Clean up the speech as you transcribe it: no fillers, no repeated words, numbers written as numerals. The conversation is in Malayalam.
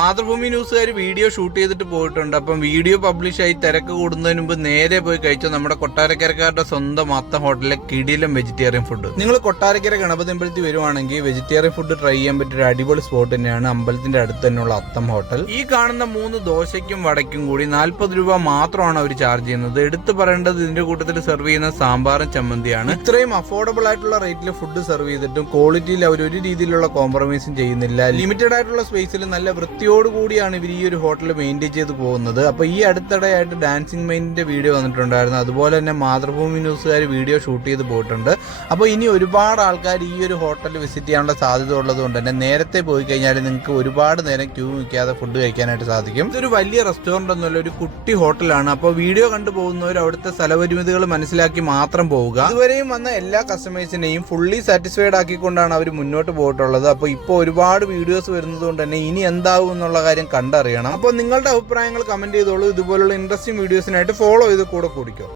മാതൃഭൂമി ന്യൂസുകാർ വീഡിയോ ഷൂട്ട് ചെയ്തിട്ട് പോയിട്ടുണ്ട്. അപ്പം വീഡിയോ പബ്ലിഷ് ആയി തിരക്ക് കൂടുന്നതിന് മുമ്പ് നേരെ പോയി കഴിച്ച നമ്മുടെ കൊട്ടാരക്കരക്കാരുടെ സ്വന്തം അത്തം ഹോട്ടലിലെ കിടിലം വെജിറ്റേറിയൻ ഫുഡ്. നിങ്ങൾ കൊട്ടാരക്കര ഗണപതി അമ്പലത്തിൽ വരുവാണെങ്കിൽ വെജിറ്റേറിയൻ ഫുഡ് ട്രൈ ചെയ്യാൻ പറ്റിയ ഒരു അടിപൊളി സ്പോട്ട് തന്നെയാണ് അമ്പലത്തിന്റെ അടുത്ത് തന്നെയുള്ള അത്തം ഹോട്ടൽ. ഈ കാണുന്ന 3 ദോശയ്ക്കും വടയ്ക്കും കൂടി 40 രൂപ മാത്രമാണ് അവർ ചാർജ് ചെയ്യുന്നത്. എടുത്തു പറയേണ്ടത് ഇതിന്റെ കൂട്ടത്തിൽ സെർവ് ചെയ്യുന്ന സാമ്പാറും ചമ്മന്തിയാണ്. ഇത്രയും അഫോർഡബിൾ ആയിട്ടുള്ള റേറ്റിൽ ഫുഡ് സെർവ് ചെയ്തിട്ടും ക്വാളിറ്റിയിൽ അവർ ഒരു രീതിയിലുള്ള കോംപ്രമൈസും ചെയ്യുന്നില്ല. ലിമിറ്റഡ് ആയിട്ടുള്ള സ്പേസിൽ നല്ല വൃത്തിയോടുകൂടിയാണ് ഇവർ ഈ ഒരു ഹോട്ടൽ മെയിൻറ്റെയിൻ ചെയ്ത് പോകുന്നത്. അപ്പൊ ഈ അടുത്തിടെയായിട്ട് ഡാൻസിങ് മൈൻഡിന്റെ വീഡിയോ വന്നിട്ടുണ്ടായിരുന്നു. അതുപോലെ തന്നെ മാതൃഭൂമി ന്യൂസുകാർ വീഡിയോ ഷൂട്ട് ചെയ്ത് പോയിട്ടുണ്ട്. അപ്പോൾ ഇനി ഒരുപാട് ആൾക്കാർ ഈ ഒരു ഹോട്ടൽ വിസിറ്റ് ചെയ്യാനുള്ള സാധ്യത ഉള്ളത് കൊണ്ട് തന്നെ നേരത്തെ പോയി കഴിഞ്ഞാൽ നിങ്ങൾക്ക് ഒരുപാട് നേരം ക്യൂ നിൽക്കാതെ ഫുഡ് കഴിക്കാനായിട്ട് സാധിക്കും. ഇതൊരു വലിയ റെസ്റ്റോറന്റ് ഒന്നുമല്ല, ഒരു കുട്ടി ഹോട്ടലാണ്. അപ്പോൾ വീഡിയോ കണ്ടു പോകുന്നവർ അവിടുത്തെ സ്ഥലപരിമിതികൾ മനസ്സിലാക്കി മാത്രം പോവുക. ഇതുവരെയും വന്ന എല്ലാ കസ്റ്റമേഴ്സിനെയും ഫുള്ളി സാറ്റിസ്ഫൈഡ് ആക്കിക്കൊണ്ടാണ് അവർ മുന്നോട്ട് പോയിട്ടുള്ളത്. അപ്പോൾ ഇപ്പോൾ ഒരുപാട് വീഡിയോസ് വരുന്നത് കൊണ്ട് തന്നെ ഇനി എന്താവും എന്നുള്ള കാര്യം കണ്ടറിയണം. അപ്പോൾ നിങ്ങളുടെ അഭിപ്രായങ്ങൾ കമന്റ് ചെയ്തോളൂ. ഇതുപോലുള്ള ഇൻട്രസ്റ്റിംഗ് വീഡിയോസിനായിട്ട് ഫോളോ ചെയ്ത് കൂടെ കൂടിക്കോ.